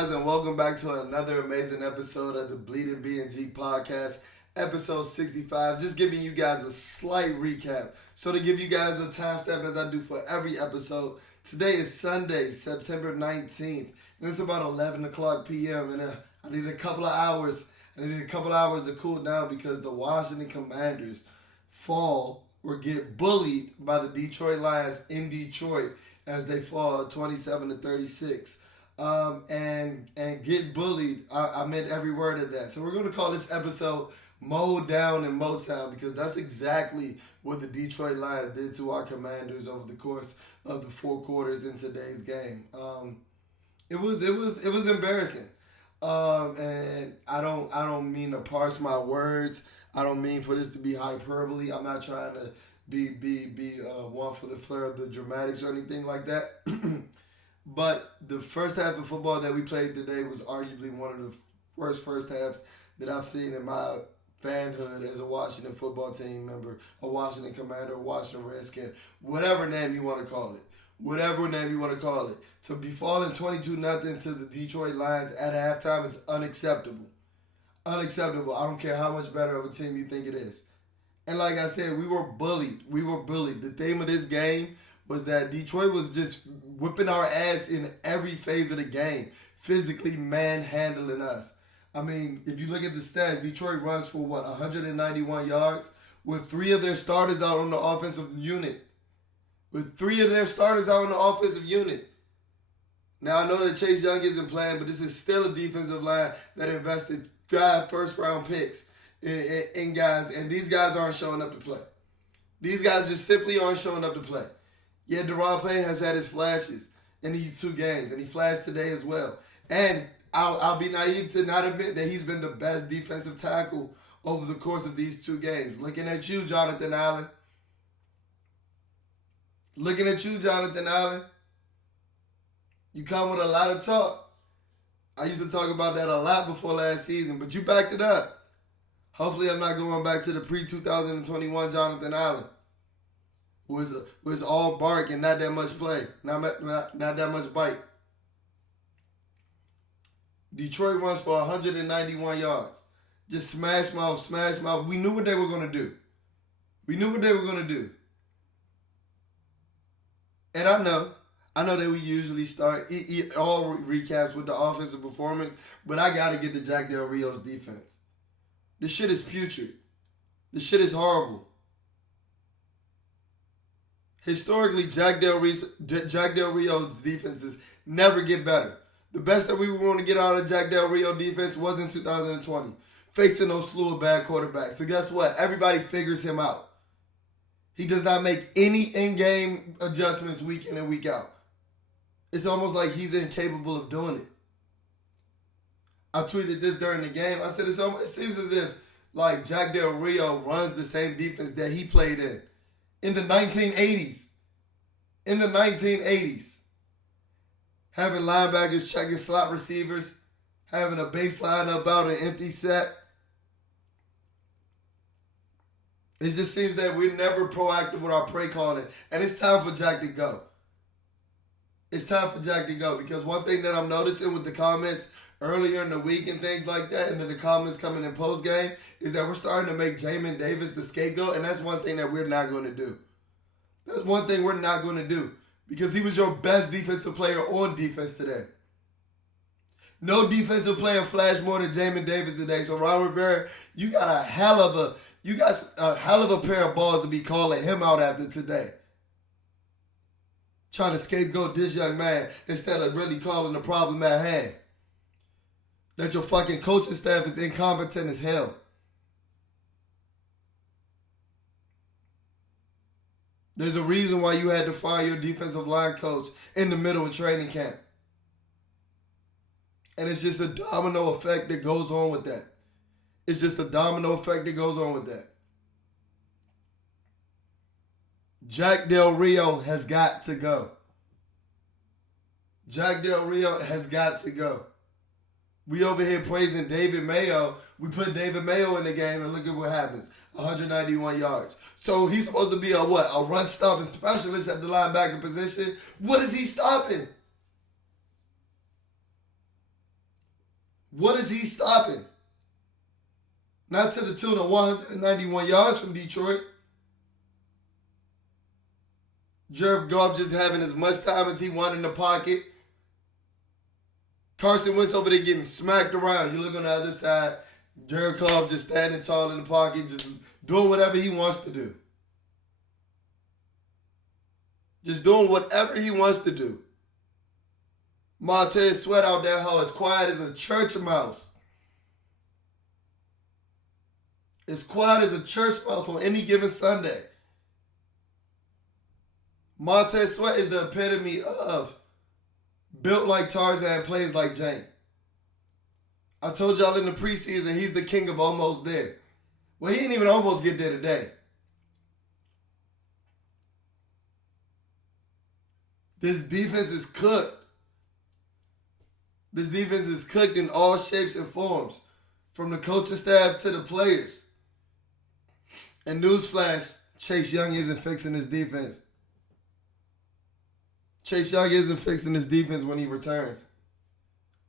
guys, and welcome back to another amazing episode of the BnG podcast, episode 65. Just giving you guys a slight recap. So to give you guys a timestamp as I do for every episode, today is Sunday, September 19th, and it's about 11 o'clock p.m., and I need a couple of hours. I need a couple of hours to cool down because the Washington Commanders fall or get bullied by the Detroit Lions in Detroit as they fall 27-36. And get bullied. I meant every word of that. So we're going to call this episode Mowed Down in Motown because that's exactly what the Detroit Lions did to our Commanders over the course of the 4 quarters in today's game. It was embarrassing. And I don't mean to parse my words. I don't mean for this to be hyperbole. I'm not trying to be one for the flair of the dramatics or anything like that. But the first half of football that we played today was arguably one of the worst first halves that I've seen in my fanhood as a Washington football team member, a Washington Commander, a Washington Redskin, whatever name you want to call it. Whatever name you want to call it. To be falling 22-0 to the Detroit Lions at halftime is unacceptable. Unacceptable. I don't care how much better of a team you think it is. And like I said, we were bullied. The theme of this game was that Detroit was just whipping our ass in every phase of the game, physically manhandling us. I mean, if you look at the stats, Detroit runs for 191 yards with 3 of their starters out on the offensive unit. Now, I know that Chase Young isn't playing, but this is still a defensive line that invested 5 first-round picks in guys, and these guys aren't showing up to play. These guys just simply aren't showing up to play. Yeah, Deron Payne has had his flashes in these 2 games, and he flashed today as well. And I'll be naive to not admit that he's been the best defensive tackle over the course of these 2 games. Looking at you, Jonathan Allen. You come with a lot of talk. I used to talk about that a lot before last season, but you backed it up. Hopefully I'm not going back to the pre-2021 Jonathan Allen. Was all bark and not that much play, not that much bite. Detroit runs for 191 yards. Just smash mouth. We knew what they were going to do. And I know that we usually start all recaps with the offensive performance, but I got to get to Jack Del Rio's defense. This shit is putrid. This shit is horrible. Historically, Jack Del Rio's defenses never get better. The best that we were going to get out of Jack Del Rio defense was in 2020, facing those slew of bad quarterbacks. So guess what? Everybody figures him out. He does not make any in-game adjustments week in and week out. It's almost like he's incapable of doing it. I tweeted this during the game. I said it seems as if like Jack Del Rio runs the same defense that he played in the 1980s. Having linebackers checking slot receivers, having a baseline about an empty set. It just seems that we're never proactive with our play calling. And it's time for Jack to go. Because one thing that I'm noticing with the comments earlier in the week and things like that, and then the comments coming in post-game, is that we're starting to make Jamin Davis the scapegoat, and that's one thing that we're not going to do. Because he was your best defensive player on defense today. No defensive player flashed more than Jamin Davis today. So Ron Rivera, you got a hell of a pair of balls to be calling him out after today. Trying to scapegoat this young man instead of really calling the problem at hand. That your fucking coaching staff is incompetent as hell. There's a reason why you had to fire your defensive line coach in the middle of training camp. And it's just a domino effect that goes on with that. Jack Del Rio has got to go. We over here praising David Mayo. We put David Mayo in the game and look at what happens. 191 yards. So he's supposed to be a run stopping specialist at the linebacker position. What is he stopping? What is he stopping? Not to the tune of 191 yards from Detroit. Jared Goff just having as much time as he wanted in the pocket. Carson Wentz over there getting smacked around. You look on the other side, Jared Goff just standing tall in the pocket, just doing whatever he wants to do. Just doing whatever he wants to do. Montez Sweat out that hole as quiet as a church mouse. As quiet as a church mouse on any given Sunday. Montez Sweat is the epitome of built like Tarzan, plays like Jane. I told y'all in the preseason he's the king of almost there. Well, he didn't even almost get there today. This defense is cooked. This defense is cooked in all shapes and forms, from the coaching staff to the players. And newsflash, Chase Young isn't fixing his defense. Chase Young isn't fixing his defense when he returns.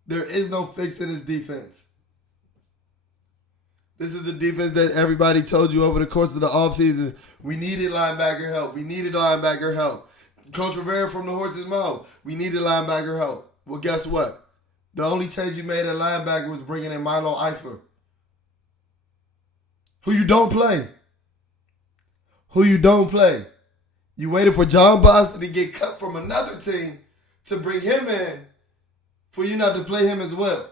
There is no fixing his defense. This is the defense that everybody told you over the course of the offseason. We needed linebacker help. We needed linebacker help. Coach Rivera from the horse's mouth. We needed linebacker help. Well, guess what? The only change you made at linebacker was bringing in Milo Eifler, who you don't play. You waited for John Boston to get cut from another team to bring him in for you not to play him as well.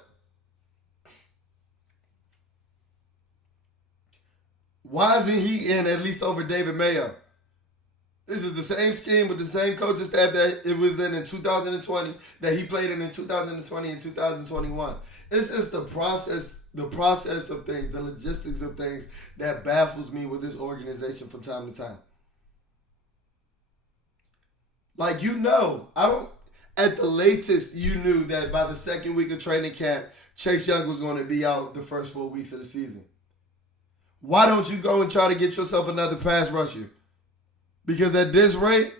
Why isn't he in at least over David Mayo? This is the same scheme with the same coaching staff that it was in 2020, that he played in 2020 and 2021. It's just the process of things, the logistics of things that baffles me with this organization from time to time. Like, at the latest, you knew that by the second week of training camp, Chase Young was going to be out the first 4 weeks of the season. Why don't you go and try to get yourself another pass rusher? Because at this rate,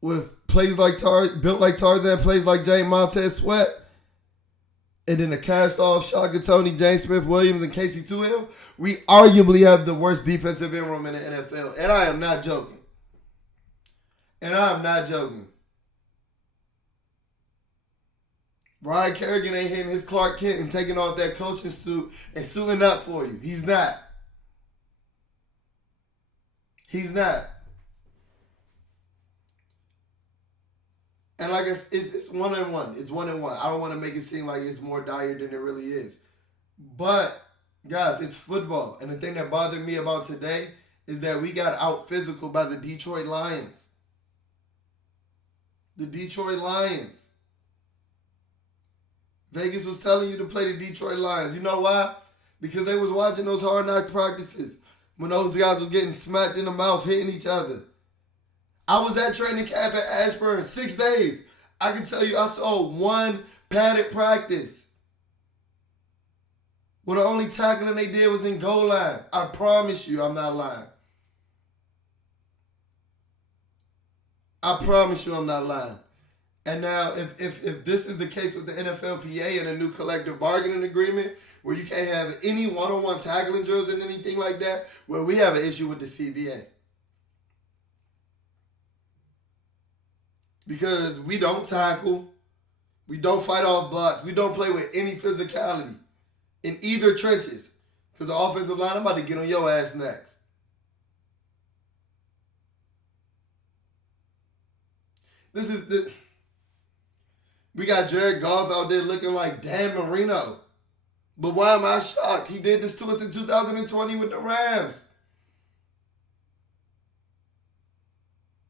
with plays like built like Tarzan, plays like James Montez Sweat, and then the cast-off Shaka Tony, James Smith-Williams, and Casey Tuhill, we arguably have the worst defensive end room in the NFL. And I am not joking. Ryan Kerrigan ain't hitting his Clark Kent and taking off that coaching suit and suiting up for you. He's not. And like it's 1-1. It's 1-1. I don't want to make it seem like it's more dire than it really is. But, guys, it's football. And the thing that bothered me about today is that we got out physical by the Detroit Lions. The Detroit Lions. Vegas was telling you to play the Detroit Lions. You know why? Because they was watching those hard knock practices when those guys was getting smacked in the mouth, hitting each other. I was at training camp at Ashburn 6 days. I can tell you I saw one padded practice where the only tackling they did was in goal line. I promise you I'm not lying. And now, if this is the case with the NFLPA and a new collective bargaining agreement where you can't have any one-on-one tackling drills and anything like that, well, we have an issue with the CBA. Because we don't tackle, we don't fight off blocks, we don't play with any physicality in either trenches. Because the offensive line, I'm about to get on your ass next. We got Jared Goff out there looking like Dan Marino. But why am I shocked? He did this to us in 2020 with the Rams.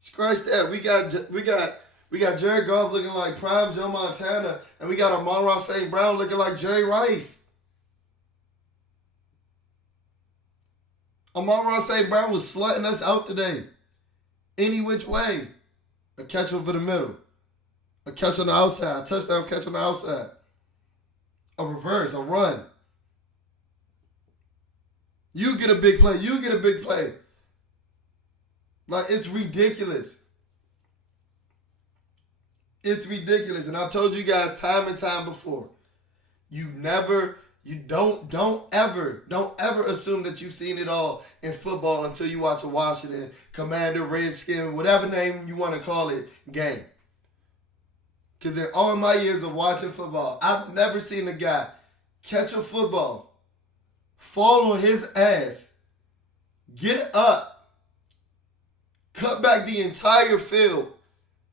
Scratch that. We got Jared Goff looking like prime Joe Montana, and we got Amon-Ra St. Brown looking like Jerry Rice. Amon-Ra St. Brown was slutting us out today. Any which way. A catch over the middle. A catch on the outside. A touchdown catch on the outside. A reverse. A run. You get a big play. Like, it's ridiculous. And I've told you guys time and time before. don't ever assume that you've seen it all in football until you watch a Washington Commander, Redskin, whatever name you want to call it, game. Because in all my years of watching football, I've never seen a guy catch a football, fall on his ass, get up, cut back the entire field,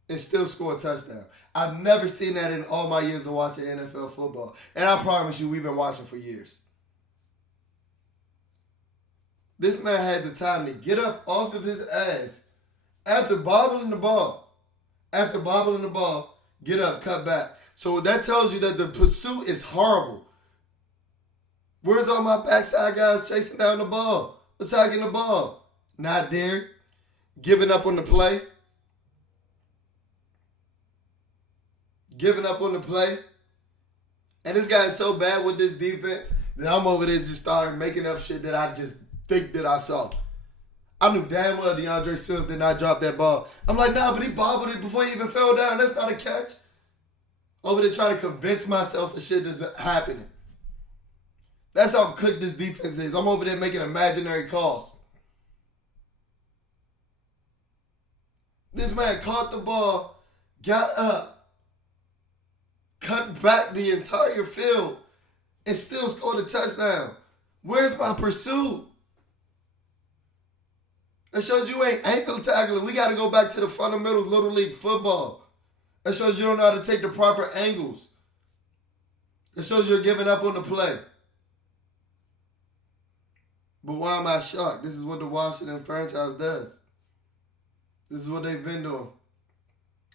and still score a touchdown. I've never seen that in all my years of watching NFL football. And I promise you, we've been watching for years. This man had the time to get up off of his ass after bobbling the ball. Get up, cut back. So that tells you that the pursuit is horrible. Where's all my backside guys chasing down the ball, attacking the ball? Not there. Giving up on the play. And this guy is so bad with this defense that I'm over there just starting making up shit that I just think that I saw. I knew damn well DeAndre Swift did not drop that ball. I'm like, nah, but he bobbled it before he even fell down. That's not a catch. Over there trying to convince myself of shit that's happening. That's how cooked this defense is. I'm over there making imaginary calls. This man caught the ball, got up, cut back the entire field, and still scored a touchdown. Where's my pursuit? That shows you ain't ankle tackling. We got to go back to the fundamentals of Little League football. That shows you don't know how to take the proper angles. That shows you're giving up on the play. But why am I shocked? This is what the Washington franchise does. This is what they've been doing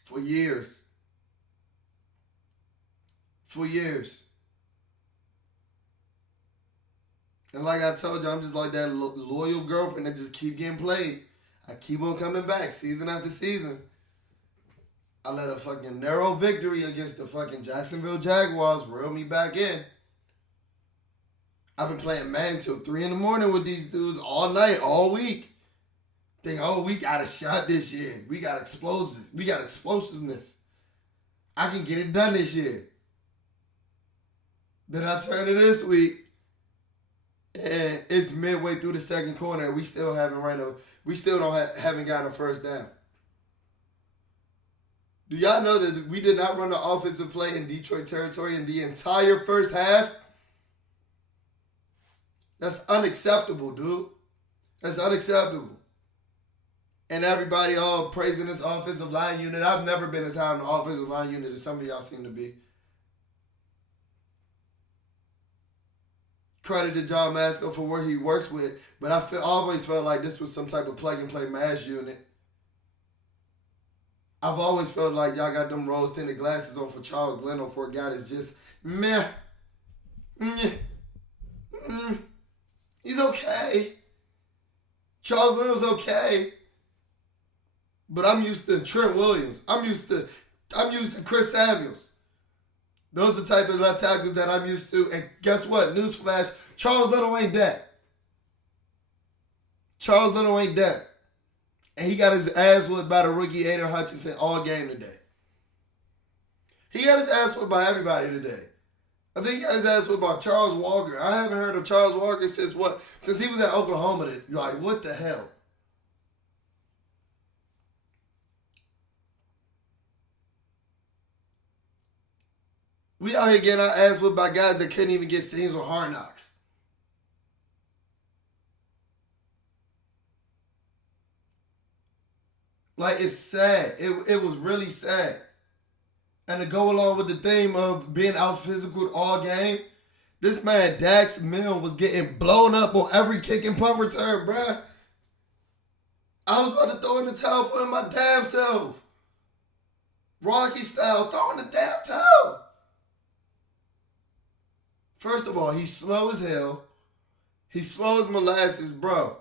for years. And like I told you, I'm just like that loyal girlfriend that just keep getting played. I keep on coming back season after season. I let a fucking narrow victory against the fucking Jacksonville Jaguars reel me back in. I've been playing Madden till 3 a.m. with these dudes all night, all week. Think, oh, we got a shot this year. We got explosiveness. I can get it done this year. Then I turn to this week, and it's midway through the second quarter, and we still haven't haven't gotten a first down. Do y'all know that we did not run the offensive play in Detroit territory in the entire first half? That's unacceptable, dude. That's unacceptable. And everybody all praising this offensive line unit. I've never been as high on the offensive line unit as some of y'all seem to be. Credit to John Masco for where he works with, but I always felt like this was some type of plug-and-play mash unit. I've always felt like y'all got them rose-tinted glasses on for Charles Leno for a guy that's just meh. He's okay. Charles Leno's okay. But I'm used to Trent Williams. I'm used to Chris Samuels. Those are the type of left tackles that I'm used to. And guess what? Newsflash, Charles Leno ain't that. And he got his ass whipped by the rookie Aiden Hutchinson all game today. He got his ass whipped by everybody today. I think he got his ass whipped by Charles Walker. I haven't heard of Charles Walker since he was at Oklahoma. Like, what the hell? We out here getting our ass whipped by guys that couldn't even get scenes on Hard Knocks. Like, it's sad. It was really sad. And to go along with the theme of being out physical all game, this man, Dax Milne, was getting blown up on every kick and punt return, bruh. I was about to throw in the towel for him my damn self. Rocky style, throwing the damn towel. First of all, he's slow as hell. He's slow as molasses, bro.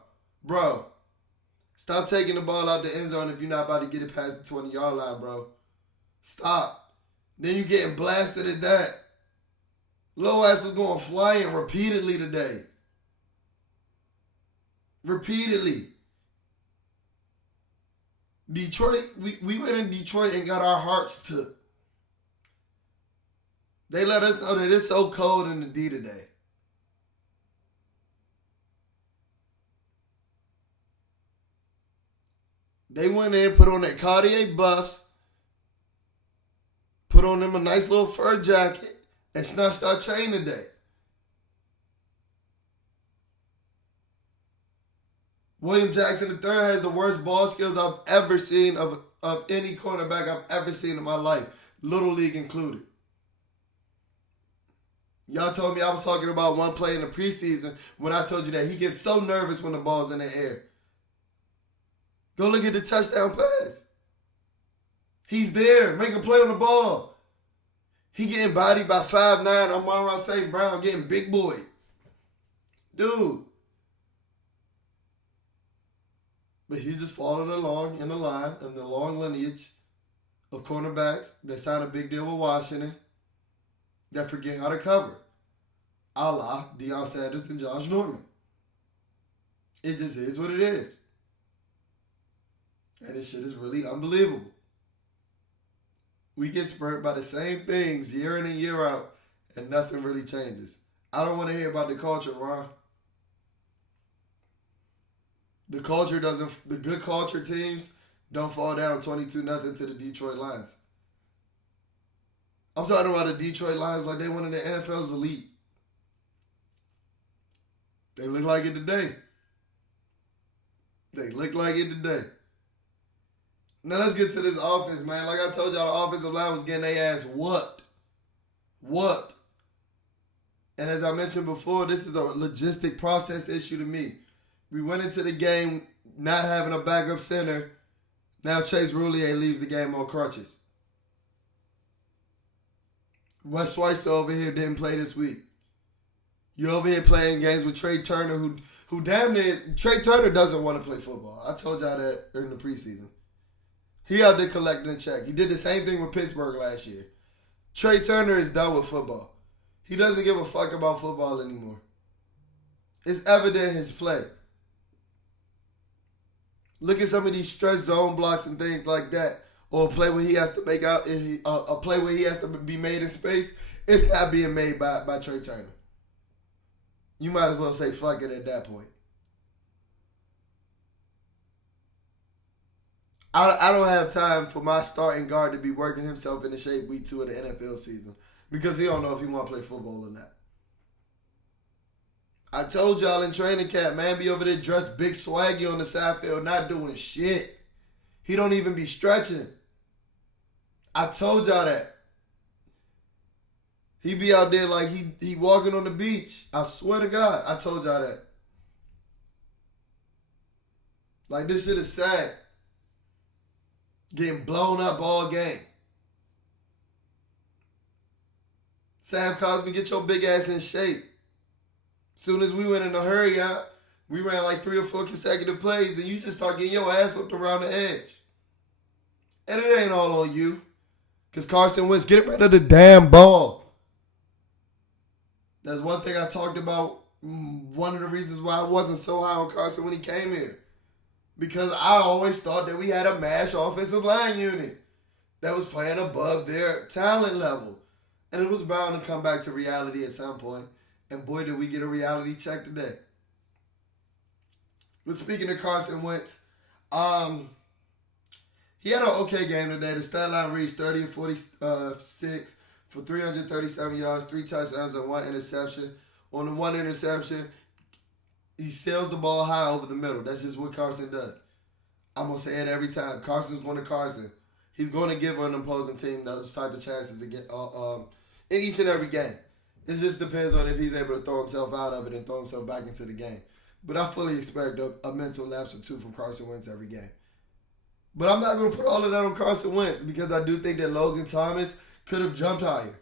Stop taking the ball out the end zone if you're not about to get it past the 20-yard line, bro. Stop. Then you getting blasted at that. Low ass was going flying repeatedly today. Detroit, we went in Detroit and got our hearts took. They let us know that it's so cold in the D today. They went in, put on their Cartier buffs, put on them a nice little fur jacket, and snatched our chain today. William Jackson III has the worst ball skills I've ever seen of any cornerback I've ever seen in my life, Little League included. Y'all told me I was talking about one play in the preseason when I told you that he gets so nervous when the ball's in the air. Go look at the touchdown pass. He's there. Make a play on the ball. He getting bodied by 5'9". Amon-Ra St. Brown getting big boy. Dude. But he's just following along in the line, in the long lineage of cornerbacks that signed a big deal with Washington that forget how to cover. A la Deion Sanders and Josh Norman. It just is what it is. And this shit is really unbelievable. We get spurred by the same things year in and year out, and nothing really changes. I don't want to hear about the culture, Ron. The good culture teams don't fall down 22-0 to the Detroit Lions. I'm talking about the Detroit Lions like they one of the NFL's elite. They look like it today. They look like it today. Now let's get to this offense, man. Like I told y'all, the offensive line was getting their ass whooped. And as I mentioned before, this is a logistic process issue to me. We went into the game not having a backup center. Now Chase Roulier leaves the game on crutches. Wes Schweitzer over here didn't play this week. You over here playing games with Trey Turner, who damn near, Trey Turner doesn't want to play football. I told y'all that during the preseason. He out there collecting a check. He did the same thing with Pittsburgh last year. Trey Turner is done with football. He doesn't give a fuck about football anymore. It's evident in his play. Look at some of these stretch zone blocks and things like that, or a play where he has to make out, a play where he has to be made in space. It's not being made by Trey Turner. You might as well say fuck it at that point. I don't have time for my starting guard to be working himself into shape week 2 of the NFL season because he don't know if he want to play football or not. I told y'all in training camp, man, be over there dressed big swaggy on the side field, not doing shit. He don't even be stretching. I told y'all that. He be out there like he walking on the beach. I swear to God, I told y'all that. Like, this shit is sad. Getting blown up all game. Sam Cosmi, get your big ass in shape. Soon as we went in a hurry out, we ran like 3 or 4 consecutive plays, then you just start getting your ass whipped around the edge. And it ain't all on you. Because Carson Wentz, get rid of the damn ball. That's one thing I talked about. One of the reasons why I wasn't so high on Carson when he came here. Because I always thought that we had a MASH offensive line unit that was playing above their talent level. And it was bound to come back to reality at some point. And boy, did we get a reality check today. But speaking of Carson Wentz, he had an okay game today. The stat line reads 30 of 46 for 337 yards, 3 touchdowns, and 1 interception. On the 1 interception, he sails the ball high over the middle. That's just what Carson does. I'm going to say it every time. Carson's going to Carson. He's going to give an opposing team those type of chances to get in each and every game. It just depends on if he's able to throw himself out of it and throw himself back into the game. But I fully expect a mental lapse or 2 from Carson Wentz every game. But I'm not going to put all of that on Carson Wentz because I do think that Logan Thomas could have jumped higher.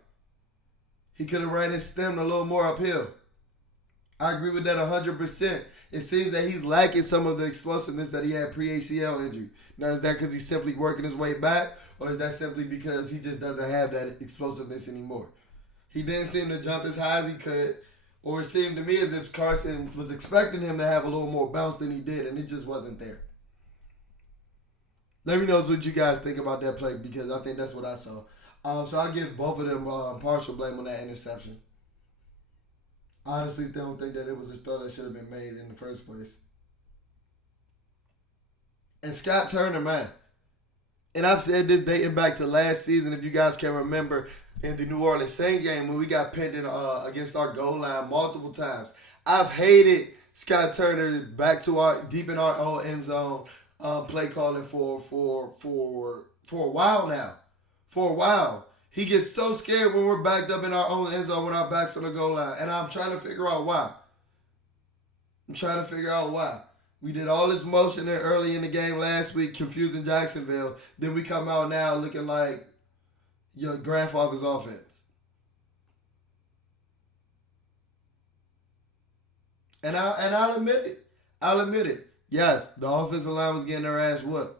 He could have ran his stem a little more uphill. I agree with that 100%. It seems that he's lacking some of the explosiveness that he had pre-ACL injury. Now, is that because he's simply working his way back, or is that simply because he just doesn't have that explosiveness anymore? He didn't seem to jump as high as he could, or it seemed to me as if Carson was expecting him to have a little more bounce than he did, and it just wasn't there. Let me know what you guys think about that play because I think that's what I saw. So I give both of them partial blame on that interception. I honestly don't think that it was a throw that should have been made in the first place. And Scott Turner, man. And I've said this dating back to last season, if you guys can remember, in the New Orleans Saints game when we got pinned against our goal line multiple times. I've hated Scott Turner back to our deep in our own end zone play calling for a while now. For a while. He gets so scared when we're backed up in our own end zone when our backs on the goal line. And I'm trying to figure out why. We did all this motion there early in the game last week, confusing Jacksonville. Then we come out now looking like your grandfather's offense. And I'll admit it. Yes, the offensive line was getting their ass whooped.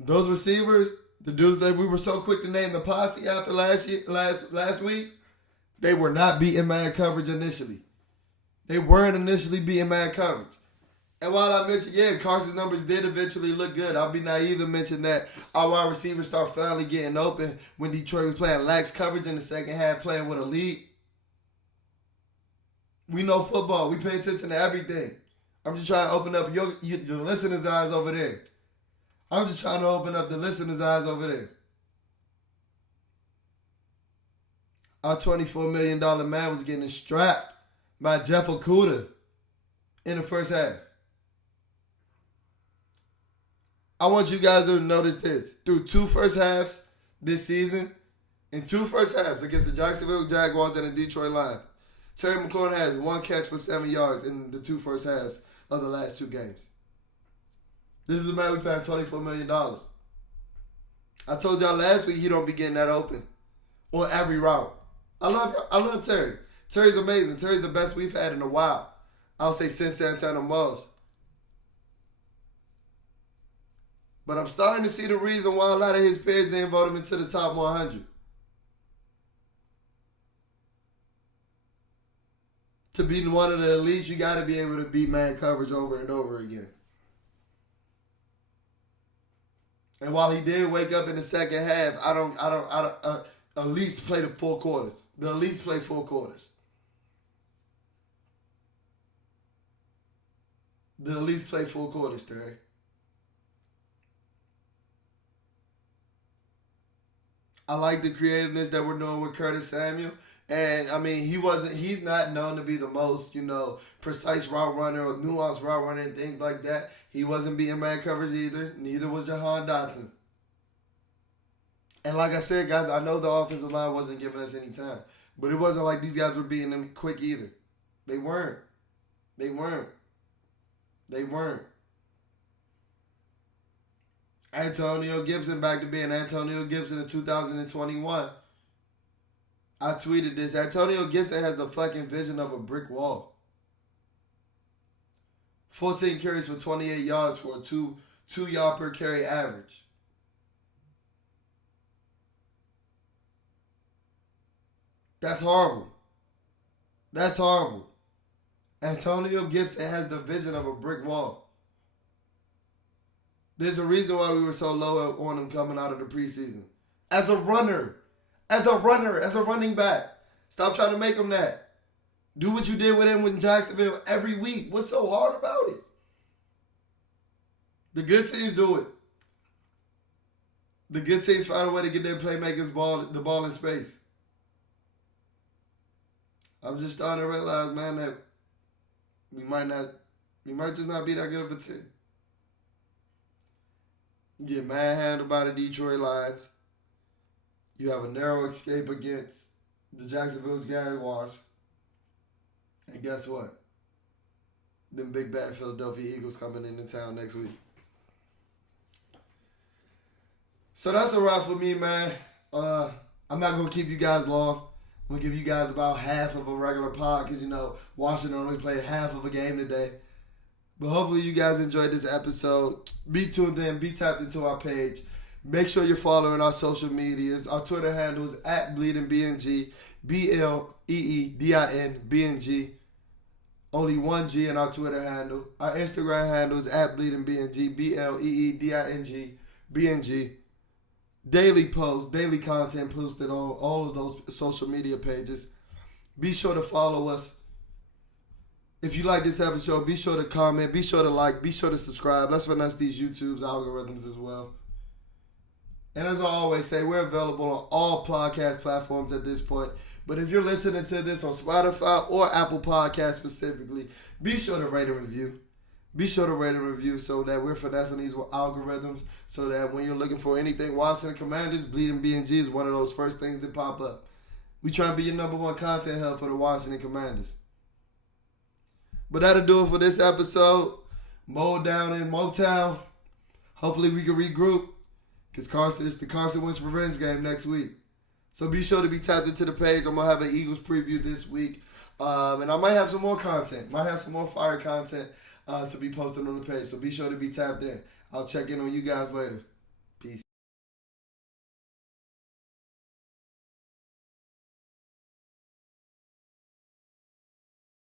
Those receivers, the dudes that we were so quick to name the posse after last week, they were not beating man coverage initially. They weren't initially beating man coverage. And while I mentioned, Carson's numbers did eventually look good, I'll be naive to mention that our wide receivers start finally getting open when Detroit was playing lax coverage in the second half, playing with a lead. We know football. We pay attention to everything. I'm just trying to open up the listeners' eyes over there. Our $24 million man was getting strapped by Jeff Okudah in the first half. I want you guys to notice this. Through two first halves this season, in two first halves against the Jacksonville Jaguars and the Detroit Lions, Terry McLaurin has one catch for 7 yards in the two first halves of the last two games. This is a man we paid $24 million. I told y'all last week he don't be getting that open on every route. I love Terry. Terry's amazing. Terry's the best we've had in a while. I'll say since Santana Moss. But I'm starting to see the reason why a lot of his peers didn't vote him into the top 100. To be one of the elites, you got to be able to beat man coverage over and over again. And while he did wake up in the second half, elites play the full quarters. The elites play full quarters. The elites play full quarters, Terry. I like the creativeness that we're doing with Curtis Samuel. And, I mean, he's not known to be the most, precise route runner or nuanced route runner and things like that. He wasn't beating man coverage either. Neither was Jahan Dotson. And like I said, guys, I know the offensive line wasn't giving us any time. But it wasn't like these guys were beating them quick either. They weren't. Antonio Gibson back to being Antonio Gibson in 2021. I tweeted this. Antonio Gibson has the fucking vision of a brick wall. 14 carries for 28 yards for a 2 yard per carry average. That's horrible. Antonio Gibson has the vision of a brick wall. There's a reason why we were so low on him coming out of the preseason. As a running back. Stop trying to make him that. Do what you did with him in Jacksonville every week. What's so hard about it? The good teams do it. The good teams find a way to get their playmakers the ball in space. I'm just starting to realize, man, that we might just not be that good of a team. You get manhandled by the Detroit Lions. You have a narrow escape against the Jacksonville Jaguars. And guess what? Them big bad Philadelphia Eagles coming into town next week. So that's a wrap for me, man. I'm not going to keep you guys long. I'm going to give you guys about half of a regular pod because, Washington only played half of a game today. But hopefully you guys enjoyed this episode. Be tuned in. Be tapped into our page. Make sure you're following our social medias. Our Twitter handle is @BleedingBnG, BLEEDIN BNG. Only one G in our Twitter handle. Our Instagram handle is @BleedingBnG, BLEEDING BNG. daily posts, daily content posted on all of those social media pages. Be sure to follow us. If you like this episode, be sure to comment, be sure to like, be sure to subscribe. Let's finesse these YouTube's algorithms as well. And as I always say, we're available on all podcast platforms at this point. But if you're listening to this on Spotify or Apple Podcasts specifically, be sure to rate and review. Be sure to rate and review so that we're finessing these algorithms so that when you're looking for anything Washington Commanders, Bleeding BnG is one of those first things that pop up. We try to be your number one content hub for the Washington Commanders. But that'll do it for this episode. Mowed down in Motown. Hopefully we can regroup because it's the Carson Wentz revenge game next week. So be sure to be tapped into the page. I'm going to have an Eagles preview this week. And I might have some more content. Might have some more fire content to be posted on the page. So be sure to be tapped in. I'll check in on you guys later.